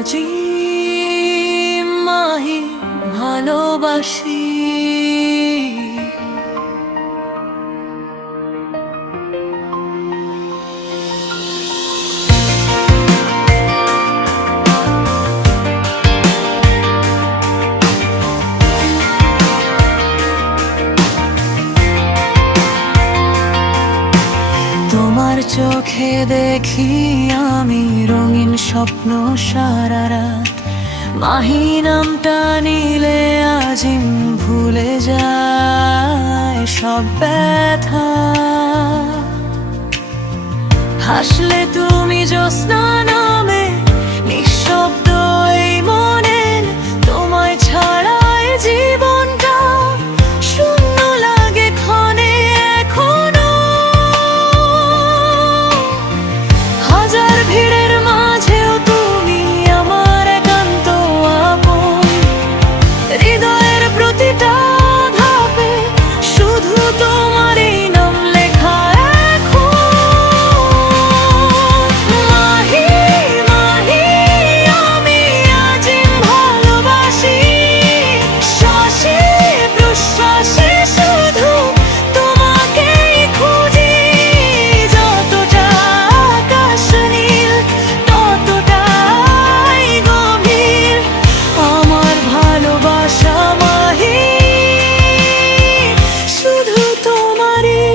আজি মাহি ভালোবাসি। তোমার চোখে দেখি আমি রঙিন স্বপ্ন সারা রাত। মাহি নামটা নিলে আজিম ভুলে যায় সব ব্যথা। হাসলে তুমি জ্যোৎস্না নামে নিঃশব্দ এই মনে, তোমায় ছাড়াই জীবনটা শূন্য লাগে ক্ষণে এখনো। হাজার ভিড়ের মাঝেও তুমি আমার একান্ত আপন, হৃদয়ের প্রতিটা ধাপে শুধু তোমারই নাম লেখা এখন। মাহি মাহি আমি আজিম ভালোবাসি, শ্বাসে প্রশ্বাসে শুধু তোমাকেই খুঁজি। যতটা আকাশ নীল ততটাই গভীর আমার ভালোবাসা মাহি, শুধু তোমারই।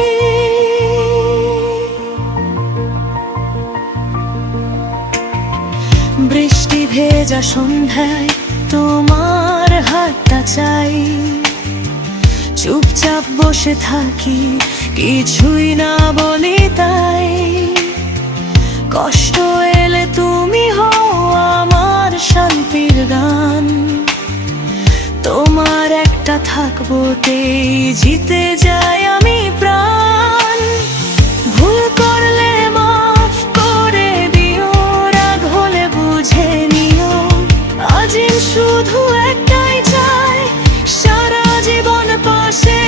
বৃষ্টি ভেজা সন্ধ্যায় তোমার হাতটা চাই, চুপচাপ বসে থাকি কিছুই না বলি তাই। কষ্ট এলে তুমি হও আমার শান্তির গান, তোমার একটা থাকবোতেই জিতে যাই আমি প্রাণ। ভুল করলে মাফ করে দিও, রাগ হলে বুঝে নিও। আজিম শুধু একটাই চাই, সারা জীবন পাশে